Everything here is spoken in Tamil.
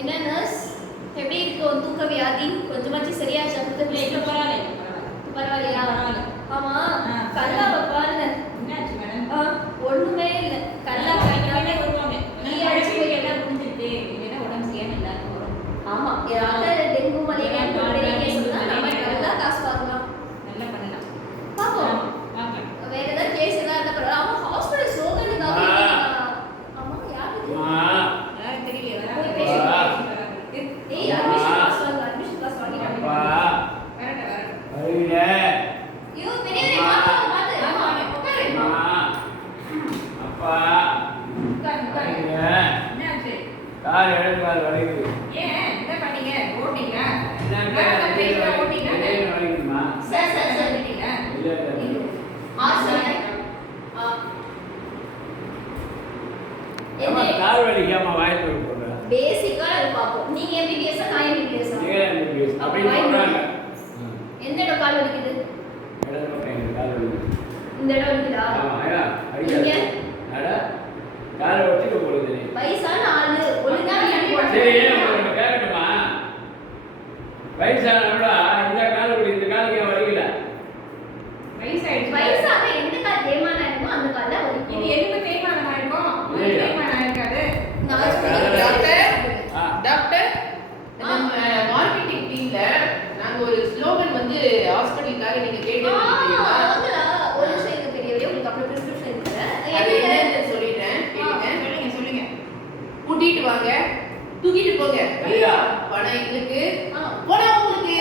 என்ன நர்ஸ் எப்படி இருக்கு உன் தூக்க வியாதி கொஞ்சமாச்சு சரியாச்சா பரவாயில்லையா ஆமா கல்லாவை பாருங்க என்னாச்சு மேடம் ஒண்ணுமே இல்லை கல்லா வருவாங்க நீ அழைச்சி போய் எல்லாம் முடிஞ்சிருக்கு இல்லைன்னா உடம்பு சரியான எல்லாருக்கும் வரும் ஆமா ஏதாவது டெங்கு மலேரியா நம்ம நல்லா காசு பார்க்கலாம் நல்லா பண்ணலாம் பாப்போம் வேற ஏதாவது கேஸ் ஏதாவது இருந்தா பரவாயில்ல அவன் ஹாஸ்பிடல் ஸ்லோகனுக்காக ஆமா யாருக்கு தெரியல போய் பேஷண்ட் ஏய் அட்மிஷன் கிளாஸ் வாங்கிட்டாங்க ஐயோ பெரியவரே பாத்து உட்காரு அப்பா என்னாச்சு கார் எடுப்பார் வலிக்குது ஏன் என்ன பண்ணீங்க ஓட்டிங்களா வலிக்குதுமா சார் கார் வலிக்காம வாய்ப்பு கொடுக்குறேன் பேசிக்கா அது பாப்போம் நீங்க எம்பிபிஎஸ் நான் எம்பிபிஎஸ் அப்படின்னு சொல்றாங்க எந்த இடம் கால் வலிக்குது கால் வலிக்குது இந்த இடம் வலிக்குதா நீங்க காலை வச்சுக்க போகுது வயசான ஆளு ஒழுங்கா சரி உங்களுக்கு கேட்கட்டுமா வயசானவங்களா இந்த கால இந்த காலுக்கு ஏன் வலிக்கல வயசாக எந்த கால் தேய்மானம் இருக்குமோ அந்த கால வலிக்கும் இது எதுக்கு தேய்மானம் ஆயிருக்கும் தேய்மானம் ஆயிருக்காது டாக்டர் மார்க்கெட்டிங் டீம்ல நாங்க ஒரு ஸ்லோகன் வந்து ஹாஸ்பிடலுக்காக நீங்க கேட்டீங்க ஒரு நிமிஷம் இது பெரியவரே உங்களுக்கு அப்புறம் பிரிஸ்கிரிப்ஷன் இருக்கு அது என்னன்னு சொல்லிடுறேன் கேளுங்க சொல்லுங்க கூட்டிட்டு வாங்க தூக்கிட்டு போங்க ஐயா பணம் எங்களுக்கு போனா உங்களுக்கு